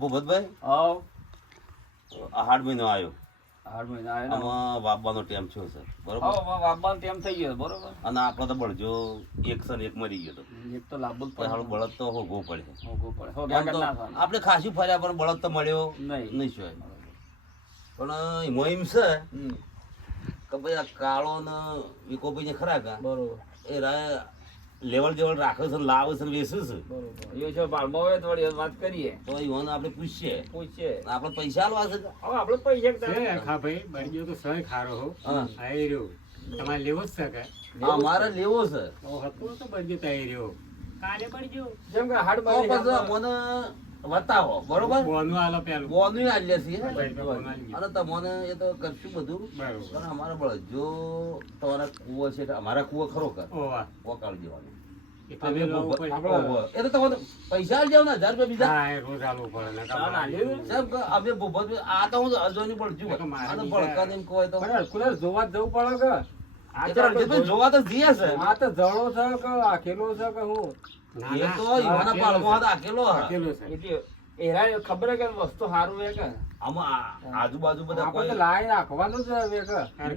ભૂપતભાઈ આવ. હાડ મહિનો આવ્યો આઠ મહિનો આવ્યો ને. આમાં વાપવાનો ટાઈમ થયો છે. બરોબર? વાપવાનો ટાઈમ થઈ ગયો બરોબર? અને આપણો તો બળજો એક સર એક મરી ગયો તો. એક તો જ પણ હાલું બળદ તો હોગવો પડે. હોગવું પડે. હો, એમ ના આપણે ખાસી ફર્યા પણ બળદ તો મળ્યો નહીં. નહીં શું પણ મોહિમ છે કે ભાઈ આ કાળો ને વિકોભાઈ ને ખરા કા? બરોબર. એ રા લેવલ જેવલ રાખે છે ને લાવે છે ને વેચે છે. એ છે બાળમાં હોય તો વળી વાત કરીએ. તો ઈવન આપણે પૂછીએ. પૂછીએ. આપણે પૈસા આલવા છે હવે આપણે પૈસા કે છે ખા ભાઈ બળજો તો સહી ખારો હો. હા. રહ્યો. તમારે લેવો જ છે કે? આ મારે લેવો છે. તો હતો તો બળજો તો રહ્યો. કાલે બળજો જેમ કે હાડ મારી મને બતાવો બરોબર? બોનું આલો પેલું. બોનું આલ્યા ગયું. અને તમને એ તો કરશું બધું. પણ અમારા બળજો તમારા કૂવો છે અમારા કૂવો ખરો કર ઓવા વકાળી દેવાનું. પૈસા જાવ ને હજાર રૂપિયા બીજા? અમે ભૂપત આ તો હું અજવાની પડજુ ભડકા ને તો જોવા જવું પડે કે? તો રણજીતભાઈ જોવા તો જઈએ છે આ તો જળો છે કે આખેલો છે કે હું? એ ના, તો ઈવાના પાળમાં કેલો આકેલો છે. હા. આ કેલો છે. એટલે એરા ખબર કે વસ્તુ સારું હે કે? આમાં આજુબાજુ બધા કોઈ લાઈ રાખવાનું જ હવે કે. અરે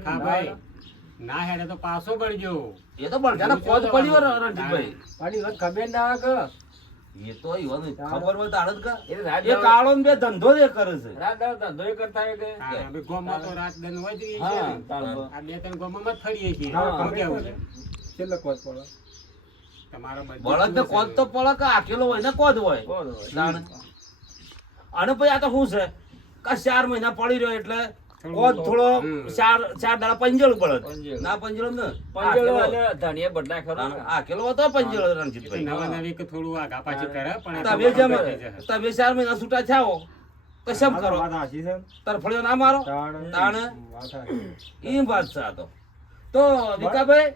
ના હેડે તો પાછો બળજો એ તો બળજાના કોજ પડ્યો રણજીતભાઈ. મારી વાત ખબર ના કે. એ તો ઈવાને ખબર હોય તો આડત કા એ કાળો બે ધંધો જ એ કરે છે. રાત ધંધો ય કરતા હોય કે. હા, અમે તો રાત દન હોય જ રહીએ હા, છીએ ને. તાર આ બે ત્રણ છીએ. છે? છેલ્લે પડે? બળદ ને શું તો પડે કે આકેલો હોય ને કોજ હોય? અને પછી આ તો શું છે? કે ચાર મહિના પડી રહ્યો એટલે કોદ થોડો ચાર ચાર દાડા પંજેલું પડે ના પંજેલું ને? પંજેલો. અને બદલાય ખરો ને? આકેલો હતો પંજેલો એ રણજીતભાઈ. નવા નવી કે થોડું આગા પાછી કરે પણ તમે જેમ તમે ચાર મહિના છૂટા થાઓ તો શેમ કરો? તરફળીઓ ના? મારો? તાણે. ઈ વાત છે આ તો. તો વિકાભાઈ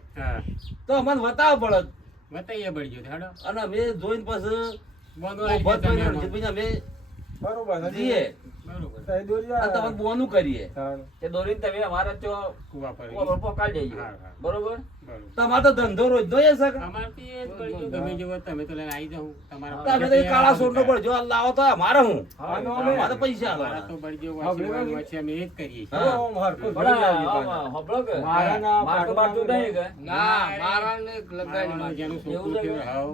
તો અમને બતાવો બળદ. બતાઈએ બળજો હેડો. અને મેં જોઈને પછી બરોબર જઈએ. બરોબર. તમે બોનું કરીએ. તે તમે અમારા કુવા પર. બરોબર બરોબર? તમારો તો ધંધો રોજ નો જ તમે તો લઈને આવી જાઓ તમારા તમે તો કાળા સોળ નો પડજો લાવો તો અમારે હું. અમારે પૈસા આલવાના. તો બળજો વાંચી અમે એ જ કરીએ? નહીં કે? થયું, હાવ.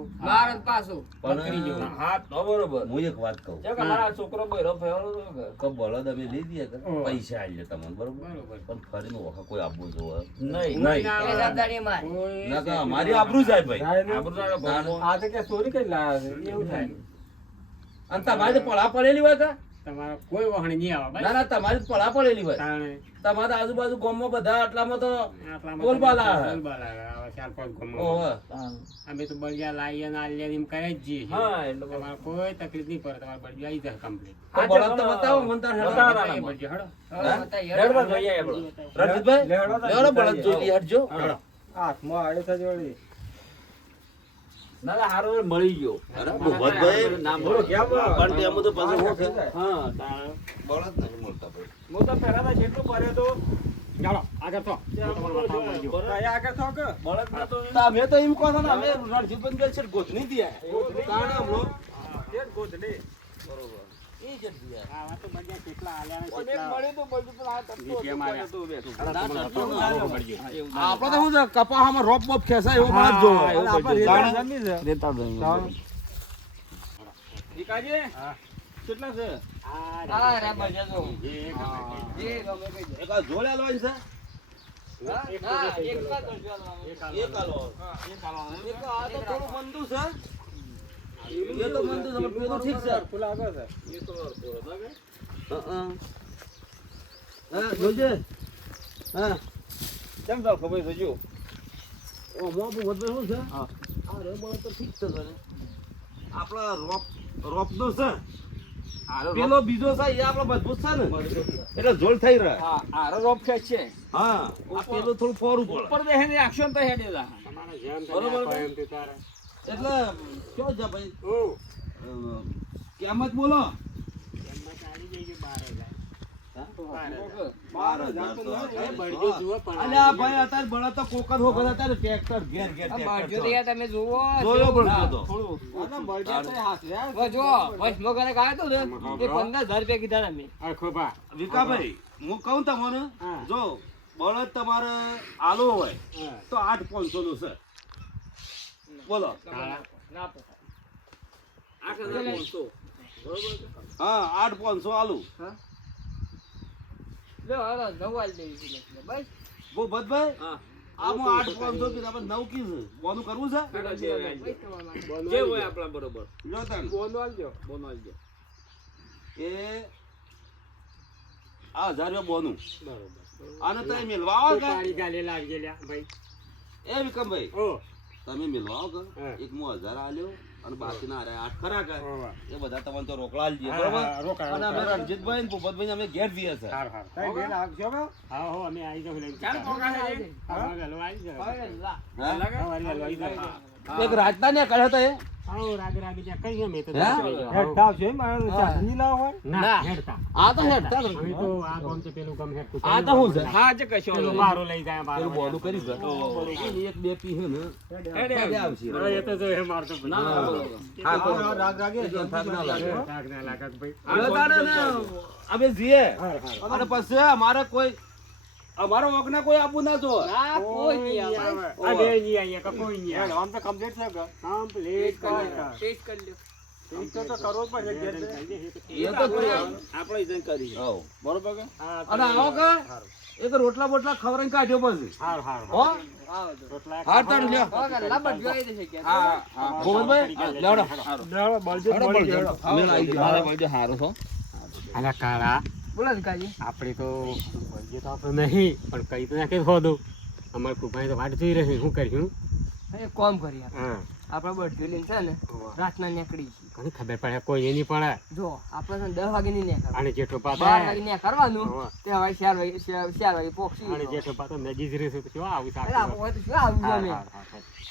હા. તો બરોબર. હું એક વાત કહું. કે મારા છોકરો બૈરો ફેરવો કે? કે બળદ લઈ દઈએ પૈસા આલીએ તમને બરોબર? બરોબર. પણ ફરીને વખત કોઈ આપવું જોવે? નહીં. નહીં કોઈ ના કે અમારી આબરૂ જાય ભાઈ આપણું તો ભણવું. અને તમારી પડા પડેલી હોય કે તમારા કોઈ વહણ નહીં આવે. ના ના તમારી તો પડા પડેલી હોય તમારા આજુબાજુ ગામમાં બધા આટલામાં તો આટલામાં બોલબાલા આવે. ચાર પાંચ ગામમાં. અમે તો બળિયા લાવીએ ને આલીએ ને એમ કરે જ જઈએ. તમારે કોઈ તકલીફ નહીં પડે તમારે બળિયું આવી જાય. તો બળદ તો બતાવો મને તાર હેડો. બતાવો. હેડો બળિયું, હેડો. હેડવા જોઈએ આપણે. રણજીતભાઈ ના હારો મળી ગયો. તેમાં તો પાછું શું હા બળદ નહીં મળતા ભાઈ. હું પહેલા તો જેટલું ભર્યો તો ચાલો, આગળ તો. તો તમે તો. એમ કહો ને અમે રણજીતભાઈ બે છે ગોધની? દિયા હમણો. ઈ જ દિયા. આવા તો બળિયા કેટલા આલ્યા ને કેટલા- મળ્યું તો બધું પણ આ તરતું હતું, નીચે માર્યા. હતું બેઠું. ના, તમારે તરતું બતાવો ના આવે. બળિયું. હા, એવું આપણે તો શું છે કપાસમાં રોપ બોપ ખેસા એવો જોવો. હા, એવું બધું. તાણે. દેતા ભાઈ. વિકાજી, હા. કેટલા છે આ રે. જે ગમે તે. એક જોડે લોય છે એક હા, તો એક એક જ તો. એક આલો. એક આલો. એક આ તો થોડું મંદુ છે એ તો तो ठीक પણ પેલું ઠીક છે. એ ये तो હતો કે? હા, हां હા, જોજે. હા. કેમ ચાલ ખબર છે જો ઓ મોબુ વધુ શું છે? હા. આ રેબળ તો ઠીક છે ઘરે આપણા રોપ રોપ રોપનો છે. પેલો બીજો છે એ આપણો મજબૂત છે ને? એટલે જોલ થઈ રહે. હા આરો રોપ ખેંચ છે હા. આ પેલો થોડું ફોર ઉપર. ઉપર બેહે ને એક્શન તો હેડે જા. તમારે ધ્યાન બરોબર એમ તે તારે. એટલે કયો છે ભાઈ? ઓ, અ, કેમ જ બોલો? એમમાં ચાલી જાય કે બારે જાય. બાર હજાર તો એ બળજો જુઓ પણ અલ્યા ભાઈ અત્યારે બળદ તો કોક જ હોકત અત્યારે ટ્રેક્ટર ઘેર ઘેર આ ટ્રેક્ટર બળજો તો છે. યાર તમે જુઓ જોયો બળજો તો. હવે જુઓ વચમાં ઘરે ગાયો તો ને પંદર હજાર રૂપિયા કીધા ને મેં હું કહું તમને જો બળદ તમારે આલો હોય તો આઠ પાંચસો નું છે. બોલો. હા આઠ પાંચસો આલુ. ભૂપતભાઈ આમાં આઠ પાંચસો કીધા આપણે નવ કીધું બોનું કરવું છે. જે હોય આપણા બરોબર. લ્યો તને બોનો આલજો એ આ હજાર રૂપિયા બોનું. બરોબર. અને તમે મેળવા આવો કે? એ વિક્રમભાઈ ઓ. તમે મિલવા આવો કે એક મો હજાર આલ્યો અને બાકીના હારે આઠ ખરા કે. એ બધા તમને તો રોકડા આલજે બરોબર? અને અમે રણજીતભાઈ ને ભૂપતભાઈ અમે ઘેર જઈએ છે. હા, હો, અમે આવી જાવ લઈને. ચાલ, પોકા. હા, આવી જાવ હા? આવી. એક રાજતા ને કહ્યો હતો એ અમે જઈએ. અને પછી અમારે કોઈ અમારો વગના કોઈ આપવું ના જો ના, કોઈ નહીં આવે. આવે. નહીં આવીએ કે કોઈ નહીં આવે. Complete ટેસ્ટ કરી કર. લ્યો, ટેસ્ટ કરી લ્યો. એ તો કરી હવ. બરોબર કે? હા, અને આવો કે? એક રોટલા બોટલા ખવડાવીને કાઢ્યો પછી. હારો છો કાળા. બોલો ને કાજી. આપણે તો બોલીએ તો આપણે નહીં પણ કઈ તો નાખે ખોદું અમારે કૃપાએ તો વાટ જોઈ રહી શું કર્યું એક કોમ કરી આપણે. હા બધું લઈને છે ને રાતના નીકળી છીએ. ઘણી ખબર પડે કોઈ એની પડે જો આપણે ને દસ વાગે નહીં નીકળવાનું. અને જેઠો પાતો બાર વાગે ને કરવાનું. તે હવે ચાર વાગે ચાર વાગે પોક્ષી અને જેઠો પાતો નજી જ રહેશે તો શું આવું અરે આપણે તો શું આવું.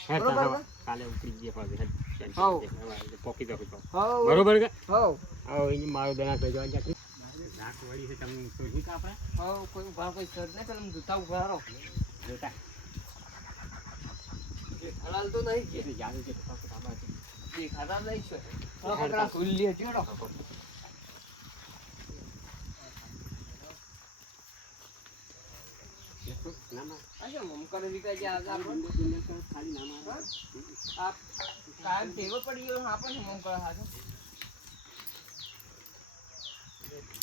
હેડ બરોબર. ને? કાલે ઉતરી જઈએ હેડ, હોવ. પોકી દો બરોબર કે હવ આવો એની મારો દણા થઈ જવા નાક વળી છે તમે શોધી કે આપણે હવ કોઈ ઊભા કોઈ સર ને પેલા જૂતા ઊભા રહો. જોતા. હલાલ તો નહીં કે એટલે છે. દેખાતા નહીં છે ખુલ્લી હતી ના. અચ્છા મમકાને ગયા આજે આપણે ખાલી ના મારે. કાયમ ટેવ પડી ગયો આપણને મમકા હાથે હા, માં. વિકાઈ જુવા લઈને આવ્યો આપણને.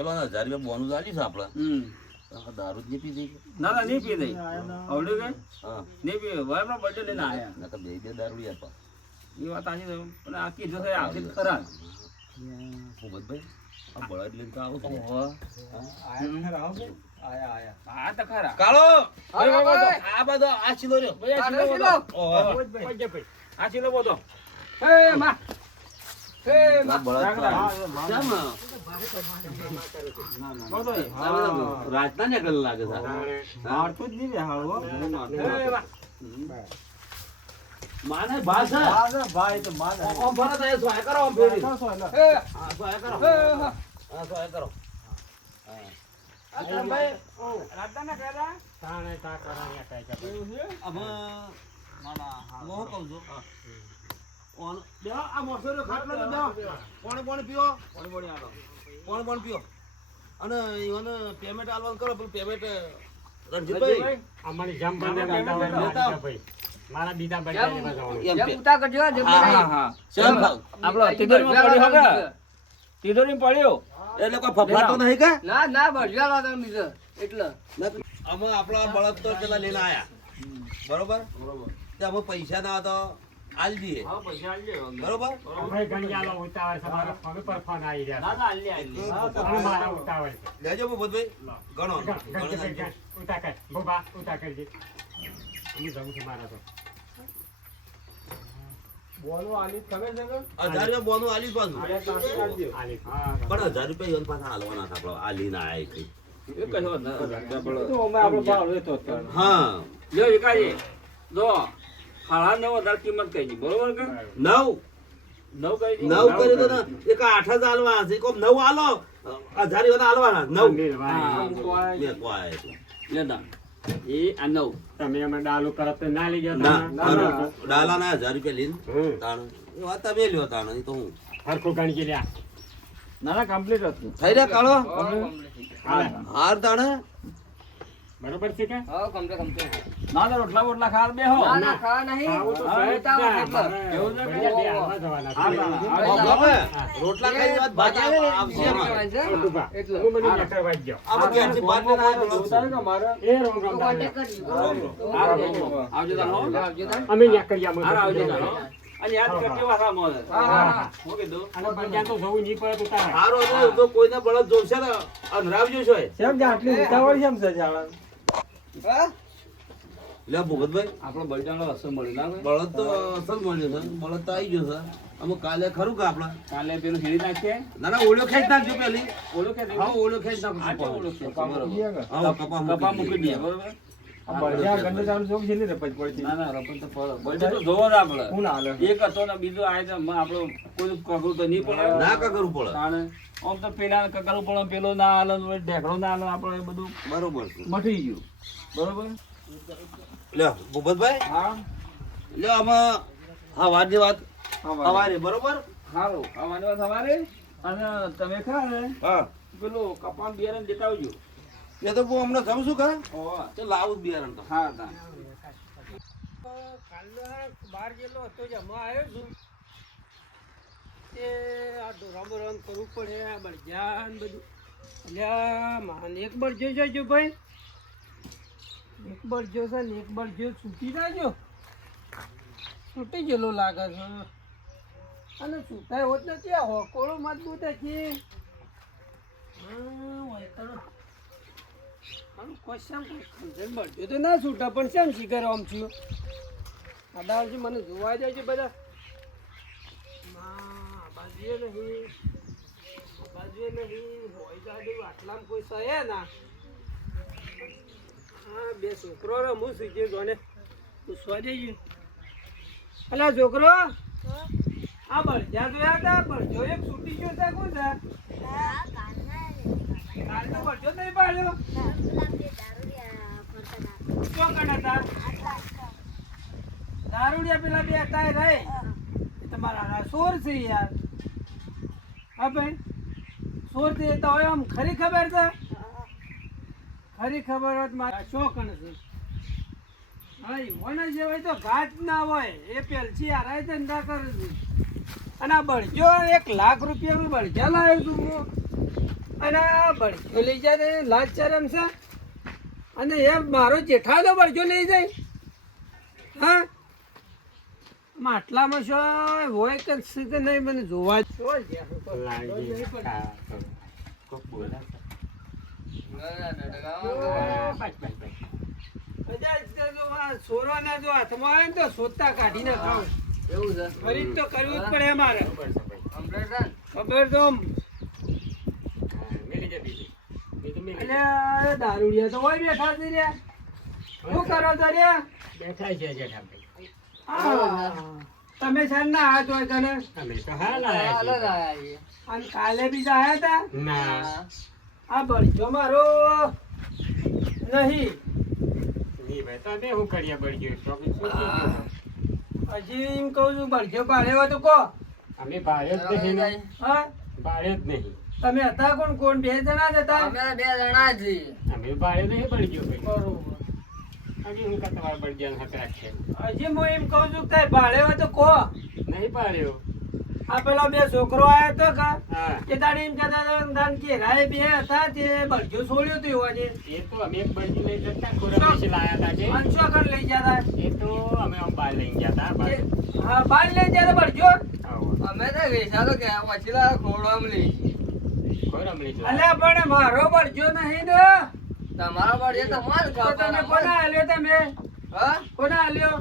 પેલો હજાર રૂપિયા બોનું આલ્યું છે આપણે. દારૂ જ નહીં પી દઈ ના ના નહીં પી દઈ આવડે કે? હા. નહીં પી આપણા બર્થડે લઈને આયા નકર બે બે દારૂ આપા એ વાત આની છે. પણ આ કીધું છે આવશે ખરા. ભૂપતભાઈ આ બળદ લઈને તો આવો છો. આ તો ખરા. કાળો. આ બધો આ છીલો રહ્યો. આ ચીલો. બધો. હે મા. હે મા. બળદ તો કેમ? બધો. આ રાજના ને ગલ લાગે છે એ વાહ. માને ઓમ ફરે એ સોય કરો ઓમ ફેરી હે સોય કરો હા. હા સોય કરો આ કામ ભાઈ તાણે તા કરાયા કાંઈ કે ભાઈ. હવે કહું છું ઓન બેહો, આ મોરસો ખાટલો તો બેહો. પાણી પાણી પીઓ પાણી આલો પાણી કોણ પીઓ? અને ઈવન પેમેન્ટ આલવાનું કરો પેલું પેમેન્ટ રણજીતભાઈ. અમારી જેમ ભાઈ. મારા બીજા બંને જેમ- લેવા જવાનું. એમ ઉતા કરજો જેમ હા હા હા. આપણો તિજોરીમાં પડ્યો હવે. તિજોરીમાં પડ્યો. એટલે કોઈ ફફડાતો નહીં કે? ના ના તમે બીજો. એટલે. અમે આપણા બળદ તો પેલા લેલા આયા. બરોબર? બરોબર. અમે પૈસા ના હતો. આલ દઈએ. હા પૈસા આલજે વાંધો બરોબર? ભાઈ ગણિયાલો ઉતાવળ છે મારો ફોન પર ફોન આવી ના રહ્યા ના આલજે આલજે છે અને મારા ઉતાવળ લેજો ભૂપતભાઈ ગણો ગણ, ગણ, ગણી ગણ, નાખજો. ગણ. ઉતા કર. બોબા ઉતા કરજે હું જવું છું મારા તો. હજાર રૂપિયા બોનું આલી પાછું. પણ હજાર રૂપિયા ઈવન પાછા હાલવાના હતા આપણે. આલી ના આય એ આપણે ભાવ લેતો હા. જો. હાડા નવ હજાર કિંમત કહી નહીં બરોબર કે? નવ. નવ કરી નવ કરી દો ને એક આઠ જ આલવા છે કોમ નવ આલો. હજાર ઈવન આલવાના. નવ. મેળવાય. મેં કોયા એટલે. લે ના એ આ નવ. તમે અમે ડાલુ કરો તો ના લઈ ના ડાલા ના હજાર રૂપિયા લઈને તાણ. એ વાત તમે લ્યો તાણ. એ તો હું. હરખું કે લ્યા. ના ના કમ્પ્લીટ હતું. થઈ રહ્યા કાળો? હાર તાણે? બરોબર છે કે હા, complete, complete. ના ના રોટલા બોટલા ખાવા બે હો ના, ના, ખાવા નહીં. ખાવું તો ઉતાવળ ના. એટલે. એવું છે કે? બે જવાના છે. ના, ના. રોટલા ખાઈ વાત ભાજી આવશે. હા. એટલે. હું મને લેટર વાંચજો. આમાં ઘેરથી બહાર લઈને આવ્યા બોલો છો. એ રોમ રોમ આવજો હો આવજો તાર. અમે ન્યા કરી આમ આવજો રહેવું. અને યાદ કરજો વાસા મોજ હા, હા, કીધું અને બળજાન તો જવું નહીં પડે તો તારે. હારો તો કોઈને બળદ જોશે ને અંધરાવજો છો એ. હા? લે ભૂપતભાઈ આપણો બળજાનો રસ્તો મળી ના બળદ તો અસલ મળ્યો છે બળદ તો આવી ગયો છે. અમુક કાલે ખરું કે આપડા કાલે પેલું હેરી નાખીએ? ના ના ઓળ્યો ખેંચ નાખજો પેલી. ઓલું કે હા ઓળ્યો ખેંચ નાખજો તો ઓલું હા, કપા કપા મૂકી મૂકી દઈએ. દઈએ બરોબર? બળદ ના ના રપન તો ફળ બળજા તો જોવો જ આપણે. એક હતો ને બીજો આય તો કોઈ કગરું તો નહીં પડે ના કા કરવું પડે. તાણે. આમ તો પેલા કકલ પણ પેલો ના હાલે ને ઢેકડો ના હાલે આપણે એ બધું બરોબર છે. મટી ગયું. બરોબર? લે ભૂપતભાઈ? હા? લે આમાં હા વાતની વાત સવારે બરોબર? સારું આવવાની વાત સવારે અને તમે ખા ને? હા. પેલું કપાસ બિયારણ દેતા આવજો એ તો હું હમણાં જઉં ખા કા તો લાવું બિયારણ તો. હા કાલે બહાર ગયેલો હતો જમવા આવ્યો છું. તે આ ડોરાબોરાન કરવું પડે આ બળજાન બધું. એટલે માન એક બળજો છે જો ભાઈ. એક બળજો છે ને એક બળજો છૂટી નાખજો છૂટી ગયેલો લાગે છે. અને છૂટાય હોત નથી આ હોકોળો મજબૂત છે. કોઈ બળજો તો ના છૂટા પણ શેમ શીખર આમ છું? અડાવજી મને જોવા જાય છે બધા. ના, આ બાજુએ નહીં. બાજુએ નહીં. હોય ગાડી આટલામાં કોઈ સહે ના. હા, બે છોકરો હું છું જે જોને પૂછવા જઈએ અલા, છોકરો? આ બળજા જોયા હતા બળજો એક છૂટી ગયો છે, કોણ છે? કાલ તો બળજો નહીં પાડ્યો. હતા? દારૂડિયા પેલા બે હતા રહે. તમારા સોર છે યાર. હા ભાઈ સોરથી છે હોય આમ ખરી ખબર છે? ખરી ખબર હોત મારા. શોકણ છે. હા યુવાના જે હોય તો ઘાટ ના હોય. એ પેલથી હારાય ધંધા કરે છે અને આ બળજો, એક લાખ રૂપિયાનું બળજા લાવ્યો તું અને આ બળજો લઈ જાય તો લાજ ચરમ છે. અને એ મારો જેઠાનો બળજો લઈ જાય. હા? માટલામાં શું હોય કે શું કે નહીં મને જોવા જ સોરોને જો હાથમાં આવે ને તો સોતા કાઢીને ખાવ એવું છે. ફરી તો કરવું જ પડે મારે ખબર તો દારૂડિયા તો હોય બેઠા છે રે. શું કરો છો રે? બેઠા છે જેઠાભાઈ તમે છે ના હાથ હોય તને? અમે તો હાલ આવ્યા આયા છીએ. અને કાલે બીજા આવ્યા હતા? ના. આ બળજો મારો. નહીં. તો? હજી એમ કહું છું બળજો પાડે હોય તો કહો. અમે ભાડે જ નહીં. હા? ભાડે જ નહીં. તમે હતા કોણ? કોણ? બે જણા જ હતા? અમે બે જણા જ. અમે ભાડે નહીં બળજો ભાઈ. બરોબર. હજી હું કા તમારા બળદિયાન હાથ રાખે? હજી હું એમ કહું છું કે ભાડે હોય તો કો નહીં પાડ્યો? આ પેલો બે છોકરો આવ્યો તો કા કે તારી એમ કહેતા હતા કે દાન કે રાય બે હતા તે બળજો છોડ્યો તો એવા છે એ તો અમે એક બળજી લઈ જતા ખોરાક લાયા હતા કે પાંચસો કર લઈ જતા એ તો અમે આમ બહાર લઈ ગયા હતા બહાર. હા બાર લઈ જતા બળજો. આવો. અમે તો વેસા તો કે વચલા ખોડવામ લઈ. ખોરાક લઈ જતા. અલ્યા પણ મારો બળજો નહીં ને તમારા બળે તમાર તો તમે કોના આલ્યો તમે? હા? કોના આલ્યો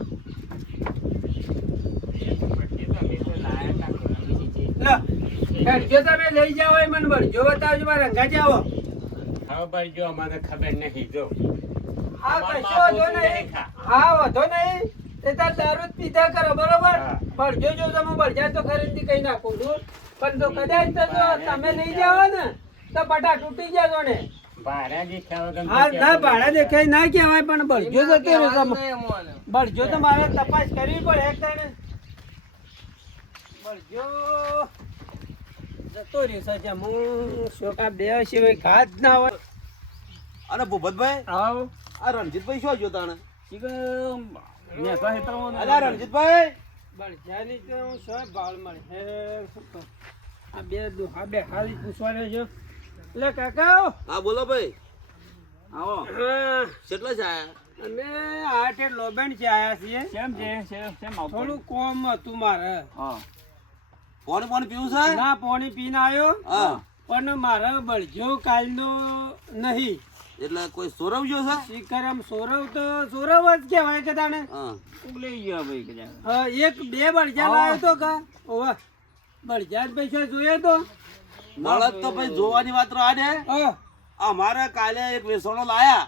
તમે લઈ જાઓ એ મને બતાવજો મારા રંગા જાઓ. ખબર નહીં જો. હા કશો નહીં. હા વાંધો નહીં. તે તાર દારૂ જ પીધા કરો બરોબર. બળજો જો તમે બળજા તો ખરીદી કઈ નાખું છું પણ જો કદાચ તો તમે લઈ જાઓ ને તો બટા તૂટી જજો ને ભાડા જે હા ના ભાડા દેખાય ના કહેવાય પણ બળજો જતો રહ્યો બળજો તો મારે તપાસ કરવી પડે એક બળજો. જતો રહ્યો સાચા હું શોકા બે સિવાય ઘાત ના હોય. અને ભૂપતભાઈ? આવો. આ રણજીતભાઈ શું અલ્યા રણજીતભાઈ? બળજાની તો હું સો ભાળ મળે શું? આ બે દુહા બે હાલી પૂછવાનો છો. એટલે કાકા હા બોલો ભાઈ. આવો. કેટલા છે અમે આઠે લોબેન છે આયા છીએ. કેમ છે કેમ થોડું કોમ હતું મારે. હા. પાણી પાણી પીવું છે? ના પાણી પીને આવ્યો હા. પણ મારે બળજો કાલનો નહીં. એટલે કોઈ સોરવ સોરવજો છે? શિખરમ સોરવ તો સોરવ જ કહેવાય કે તાણે હા લઈ ગયો ભાઈ કદાચ. હા, એક બે બળજા લાવ્યો તો કા? ઓવા બળજા જ પૈસા જોઈએ તો. બળદ તો ભાઈ જોવાની વાત રહા અમારે કાલે એક વેસણો લાયા.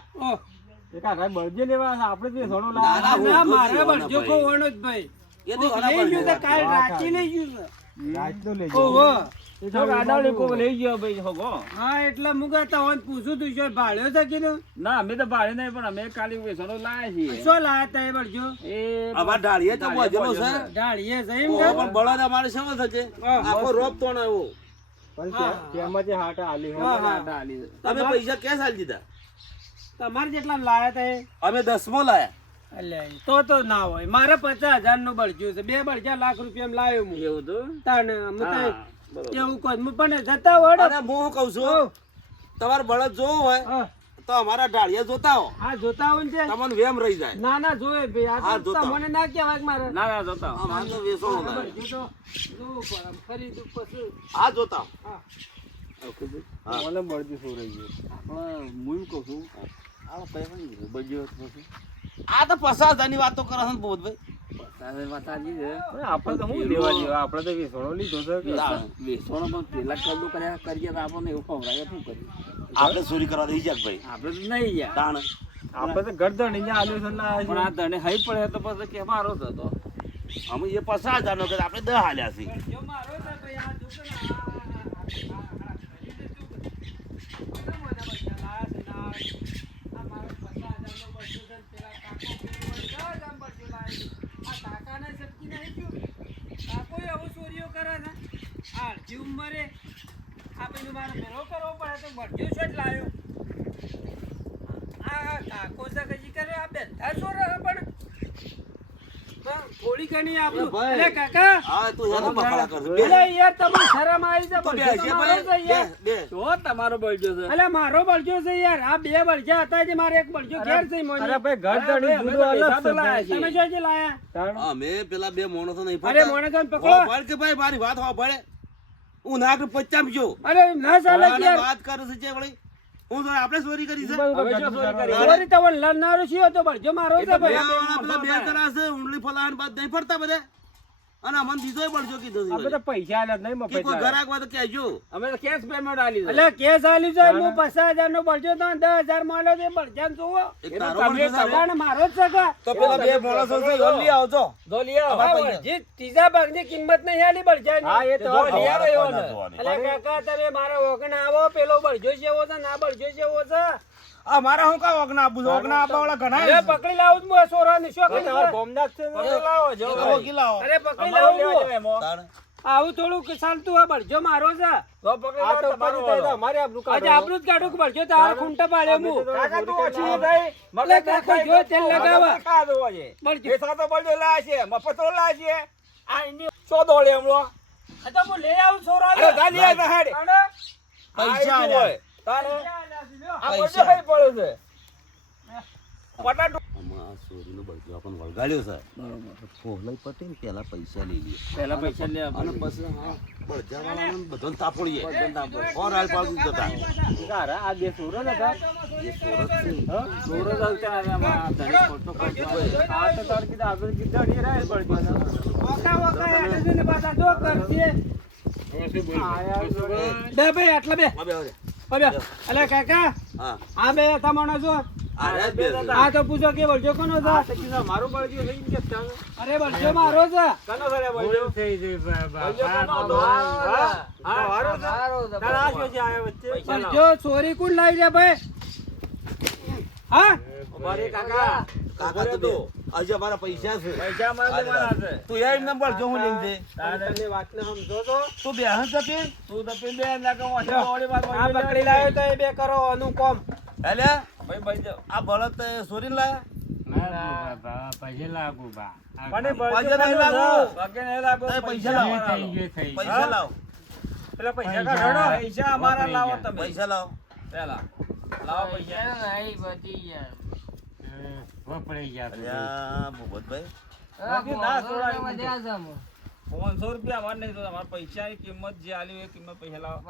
ભાઈ બળજે લેવા આપણે જે સોનો ના, ના, હું ના તો મારે બળજો ખોવાનો જ ભાઈ. એ તો લઈ ગયું બળજો કાલ રાતે લઈ ગયું છે. ઓહો. આડાવડી લઈ ગયો હા એટલે મુકા તો પૂછું તું ભાડ્યો છે કીધું ના અમે તો ભાડે નહીં પણ અમે કાલે વેસણો લાયા છીએ. શું લાયા તા એ બળજો? એ ઢાળીએ તો ઢાળીએ જઈ પણ બળદ અમારે શું થશે? આખો રોપ તો ને એવો ડાલી તમે પૈસા ક્યાં સાલ દીધા? તમારે જેટલા લાયા તા? એ અમે દસમો લાયા. એટલે તો તો ના હોય. મારે પચાસ હજારનું બળજ્યું છે. બે બળજા લાખ રૂપિયા લાવ્યો હું. એવું તો? તાણે અમે તો હા, બરોબર. એવું પણ જતા વડો હું શું કહું છું? તમારે બળદ જોવો હોય. હા. તો અમારા ઢાળિયા જોતા હો. હા, જોતા હોય છે તમને વેમ રહી જાય. ના ના જોવે ભાઈ. આ તો મને ના કહેવાય કે મારે. ના ના જોતા અમારે તો. બળજ્યું તો. જો આમ ખરીદવું પછી. આ જોતા હો. હા. હા. મને બળજે રહી ગયો? પણ હું કહું છું આ પૈસા બળજે પછી. આ તો પચાસ હજારની વાતો કરે છે. છે આપણે તો શું લેવા જેવા? આપણે તો વેસણો લીધો છે વેસણો પણ પેલા કદું કર્યા કરીએ તો આપણને એવું ખવડાવે શું કરીએ? આપણે ચોરી કરવા દઈ જાય ભાઈ. આપણે તો નહીં યાર. તાણ. આપણે તો ગરદણ અહીંયા ને આલ્યો છે ના પણ આ ધણે હઈ પડે તો પછી કે મારો થતો અમે એ પસાર હજાર કે આપણે દહ હાલ્યા છે જોકે ને ના ને કાકો કાકાને સટકી નહીં ગયું. કાકોએ આવું ચોરીઓ કરે ને આ મારે ભેરો કરવો પડે તો બળજો શોટ આ કાકો છે કરે આ બેઠા ચોર પણ. થોડી ઘણી આપણું અરે કાકા હા તું હેનો બખાડા કરશે બે. યાર તમને શરમ આવી છે બળજો તમારો તો બળજો છે. અલે મારો બળજો છે યાર. આ બે બળજા હતા જે મારે એક બળજો ઘેર છે મોની. અરે ભાઈ ઘર ધણી જુદું અલગ છે તમે જો જે લાયા. અમે પેલા બે માણસો નહીં અરે. મોને પકડો. ભળ કે ભાઈ મારી વાત હો ભળે હું નાક પચામ જો. અરે ના ચાલે કે યાર. વાત કરું છું જે વળી. હું તો આપણે ચોરી કરી છે. હવે શું ચોરી કરી? ચોરી તો લડનારો છીએ તો જો મારો છે બે ભાઈ બે છે ઊંડલી ફલાણ બાદ નહીં ફરતા બધા. અને અમને બીજો પડજો કીધો અમે તો પૈસા આલ્યા નહીં મફત કોઈ. ઘરાક હોય તો કહેજો. અમે તો કેશ પેમેન્ટ આલી એટલે કેશ આલી જો હું પચાસ હજાર નો પડજો તો દસ હજાર મળ્યો તે બળજાને જોવો તમે સગાને મારો જ સગા. તો પેલા બે માણસો છે લઈ આવજો. જો લઈ આવો. જે ત્રીજા ભાગની કિંમત નહીં આલી બળજાની. હા એ તો લઈ આવ્યો એટલે કાકા તમે મારા ઓગણ આવો પેલો બળજો જેવો છે ના બળજો જેવો છે. આ મારા હું કા ઓગના આપું છું? ઓગના આપવા વાળા ઘણા અરે પકડી લાવું છું સોરા ની શું કરી છે? પકડી લાવો, જો. અરે પકડી અમારો લાવું લેવા. આવું થોડું કે ચાલતું હોય બળજો મારો છે. તો પકડી લાવો, તમારો વાળો. આજે આપણું જ કાઢું કે બળજો તાર ખૂંટા પાડ્યો હું કાકા તું ઓછી થઈ. એટલે કાકા જો તેલ લગાવવા. કાકા તો બળજો પૈસા તો બળજો લાયા છે, મફત તો છે. આ એની સો દોડે હમણાં. તો હું લઈ આવું છોરો અરે જા લઈ આવ હેડ. અને પૈસા આ. તારે. આ પૈસા. બધું કઈ પડ્યું છે પટાટો આમાં આ ચોરીનો બળજો આપણને વળગાડ્યો છે ફોહલાઈ પટે ને પેલા પૈસા લઈ લઈએ પહેલા પૈસા લે અને પછી હા બળજાવાળાને બધાને તાપોડીએ કોણ હાલ પાડું જતા તારા આ બે સોરો નતા એ સુરત છે સોરો ચાલતા આમાં ધણી ખોટો ખર્ચો આ તો તાર કીધા આગળ કીધા ડી રાય પડજો વખા વખા એને ને પાછા જો કરશે. બે ભાઈ આટલા બે અલે કાકા હા. આ બે તમારો જો આ રહ્યા જ બે છે. આ તો પૂછો કે બળજો કોનો છે? મારું પડજો લઈ કે અરે બળજો મારો છે. કનો કરે પડજો થઈ લાવ બળજો ચોરી કુલ લાવી છે ભાઈ? હા? મારે કાકા કાકા તો બે. આજે અમારા પૈસા છે. પૈસા મારા મારા છે. તું યાર નંબર જો હું લઈને દે તને વાત ને સમજો તો. તું બે હં તપી તું તો બે ઓળી વાત આ પકડી લાવ્યો તો એ બે કરો અનુ કોમ. એટલે ભાઈ ભાઈ આ બળદ તે લાયા? પછી લાગુ બા. પૈસા નહીં લાગુ. પગે નહીં લાગુ એ પૈસા લાવો. પૈસા લાવો. પેલા પૈસા પૈસા. કાઢો પૈસા અમારા લાવો તમે. પૈસા લાવો. પેલા. લાવો પૈસા. હે, વપરાઈ ગયા બાકી ના છોડાય પાંચસો રૂપિયા અમારે નહીં તો અમારા પૈસાની કિંમત જે આલી હોય એ કિંમત પૈસા લાવો.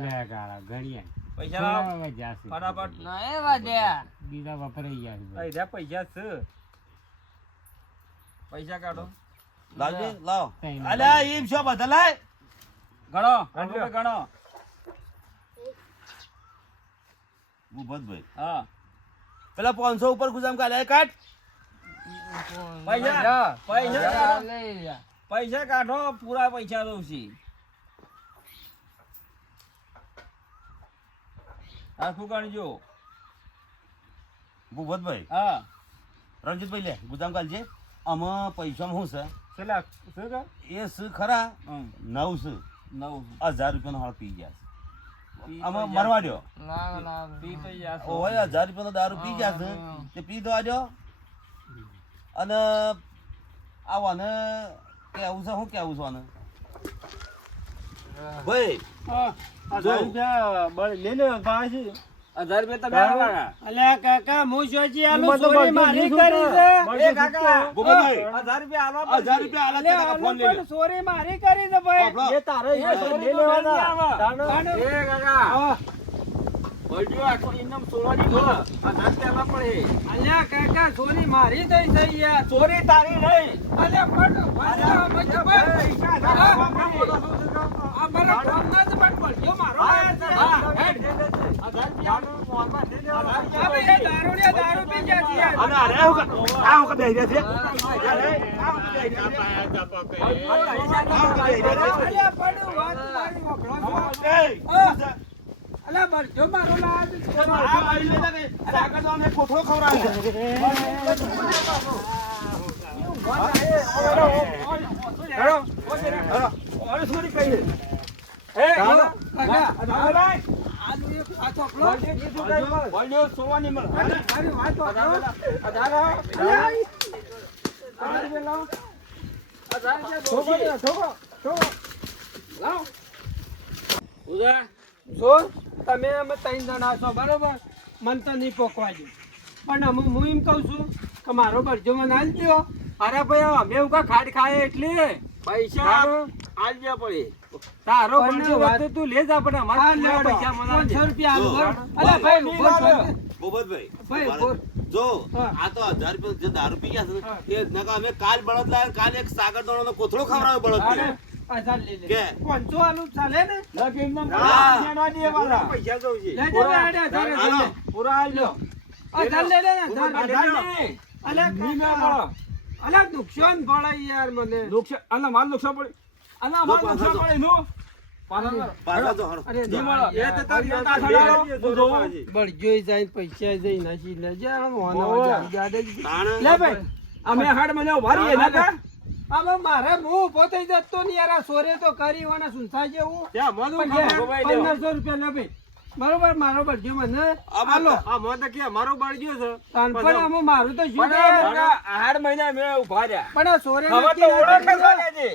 લે ગાળા, ગણ્યા. પૈસા લાવો. થોડા વધ્યા છે. ફટાફટ. બીજા વપરાઈ ગયા બધા. પૈસા છે. પૈસા કાઢો. લાવજે લાવ. અલ્યા એમ છો બધા લાય? ગણો ગણો. ગણો. ભૂપતભાઈ હા. પેલા પાંચસો ઉપર ગુજામ કાલે કાઢ. પૈસા પૈસા પૈસા કાઢો. પૂરા પૈસા દઉં છું. આખું કાઢજો ભૂપતભાઈ હા. રણજીતભાઈ લે ગુદામ કાલ છે આમાં પૈસામાં શું કહે છે? એ શું ખરા? નવ શું. નવ હજાર રૂપિયાનો હાળ પી ગયા આમાં મરવા દો. ઓય હજાર રૂપિયા દારૂ પી ગયા છે. તે પી દવા દ્યો અને આવાને કેવું છે? શું કેવું છે આને? ભાઈ જો. હજાર રૂપિયા તમે આલવાના. અલ્યા કાકા હું જોજી આલું ચોરી મારી કરી છે. એ કાકા ભૂપતભાઈ હજાર રૂપિયા આલવા હજાર રૂપિયા આલા અલ્યા કાકા ફોન લે ચોરી મારી કરી છે ભાઈ. એ તારે એ તો. એ કાકા. બળજો આખો ઇનામ સોળાની. હજાર રૂપિયા આલવા પડે. અલ્યા કાકા ચોરી મારી થઈ છે યાર ચોરી તારી નહીં. અલ્યા પણ અલ્યા મજા ભાઈ. આ મારા ફોનના જ પણ પડ્યો મારો આ ભાઈ એ દારૂડિયા દારૂ પી ગયા છે યાર. અને અરે હું ક- આ હું ક બેહી રહ્યા છે. અરે આ હું ક બેહી રહ્યા છે. હું અલ્યા પણ વાત મારી વખરો અલ્યા બળજો મારો લાજ. આ મારી લેતા કે સાગર તો અમે કોઠો કાકા, આલુ એક સોવાની મળે. વાત છોકરો, છોકરો. લાવો. ઉદા, તમે અમે ત્રણ જણા છો બરોબર? મને તો નહીં પોકવા દે. પણ અમે હું એમ કહું છું કે મારો પરજો મને હાલ દો અરે ભાઈ અમે એવું કા ખાટ ખાય એટલે. પૈસા તારો આલજા પડે. તારો પણ વાત- તું લે જા પણ આ પૈસા મને પાંચસો આલજે. રૂપિયા આલુ. બરોબર? ભાઈ બોબતભાઈ ઊભો જો આ તો હજાર રૂપિયા જે દારૂ પી ગયા છે એ નકા અમે કાલ બળદ લાવ્યા કાલ એક સાગર દોડો કોથળો ખવડાવ્યો બળદ હજાર લઈ લે. કે? પાંચસો આલુ ચાલે ને લખ એમનેમ હા. પૈસા ના દે વાળા. પૈસા દઉં છે. લઈ જાઓ, પૂરા- હજાર, હજાર હાલો. લઈ. પૂરા આલજો. હજાર લઈ લે ને, હજાર. હજાર નહીં. અલ્યા, નહીં ના કાકા. પડે. અલ્યા, નુકસાન પડે યાર મને નુકસાન- આના માલ નુકસાન પડે. આના માલ નુકસાન પડે, નું. પાછા કરો. પાછા તો હરો. અરે નહીં મળે. યાર. એ તો તારી વાત આ છડાલો. હું જોઉં. બળજો જાય પૈસા જઈ નાખી લેજે આમ વાના ઓવે. જાડી જાડે. તાણે લે ભાઈ અમે હાડ મને રહીએ ના? આમાં મારે હું ઊભો થઈ જતો ને યાર આ સોરે તો કરી વાના સુનસા જેવું. ઊભા લે, ઊભા. પંદરસો રૂપિયા લે ભાઈ. બરોબર મારો બળજો મને. આમાં હાલો. આ મોં તો કે મારો બળજો છે. તાન પણ આમાં મારું તો શું યાર? મહિના મેં ઊભા રહ્યા. પણ આ સોરે હવે તો ના ઓળખ છે.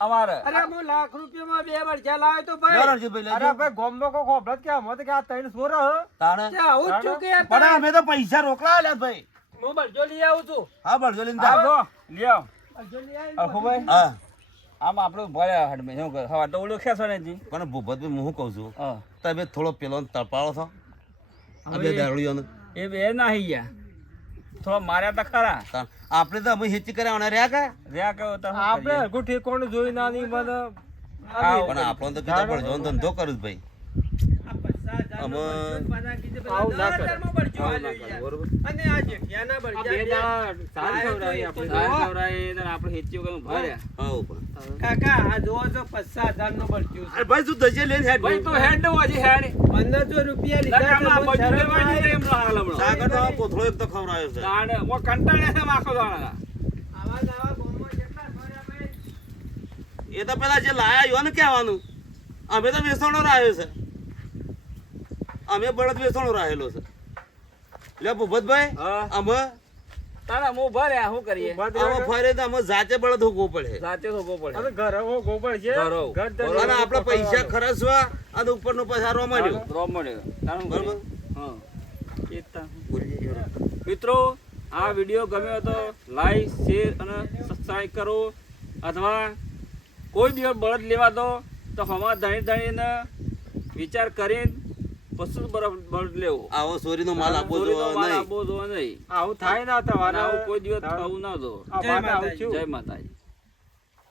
અમારે. અરે હું લાખ રૂપિયામાં બે બળજા લાવ્યો તો ભાઈ. અરે ભાઈ ગોમનો કો ખોબળત કે આમાં તો કે આ ત્રણ સોર હ. તાણે. આવું જ છું કે પણ અમે તો પૈસા રોકલા આલ્યા ભાઈ. હું બળજો લઈ આવું છું. હા બળજો લઈને લે. આવી. અખુભાઈ હા. આમ આપણો ભર્યા હડમે શું કરે હવા તો ઓલું ખેંચો ને જી? પણ ભૂપતભાઈ હું કહું છું હા. તમે થોડો પેલો તપાળો છો. આ બે દારૂડીઓને. એ બે નાહી ગયા. થોડો માર્યા તા ખરા. આપણે તો અમે હેચી કર્યા રહ્યા કા? રહ્યા કહો તો આપણે? હરખું જોઈ ના ની મને પણ આપણો તો કીધા બળજો ધંધો કરું ભાઈ. પંદરસો રૂપિયા કોથળો એક તો ખવડાવ્યો છે. કંટાળ્યા આખો? એ તો પેલા જે લાયા ને કહેવાનું અમે તો વેસણો રાખ્યો છે. અમે બળદ વેસણો રહેલો છે. લે ભૂપતભાઈ. અમે તારા મો ભર્યા શું કરીએ? અમે ફરે તો અમે જાતે બળદ હોગવો પડે. જાતે હોગો પડે. હવે ઘર હો ગોબર છે ઘર ઘર અને આપણે પૈસા ખર્ચવા અને ઉપરનો પૈસા રોમાડ્યો ડ્રોપ મળ્યો. તારું બરોબર. હા. મિત્રો આ વીડિયો ગમ્યો તો લાઈક શેર અને સબસ્ક્રાઈબ કરો. અથવા કોઈ દિવસ બળદ લેવા દો તો હમણાં ધણી ધણીને વિચાર કરીને પછી બરફ બળદ લેવો. આવો સોરીનો માલ આપો જો નહીં. આપો જો નહીં. આવું થાય ના તમારે. આવું કોઈ દિવસ થવું ના દો. જય માતાજી. જય માતાજી.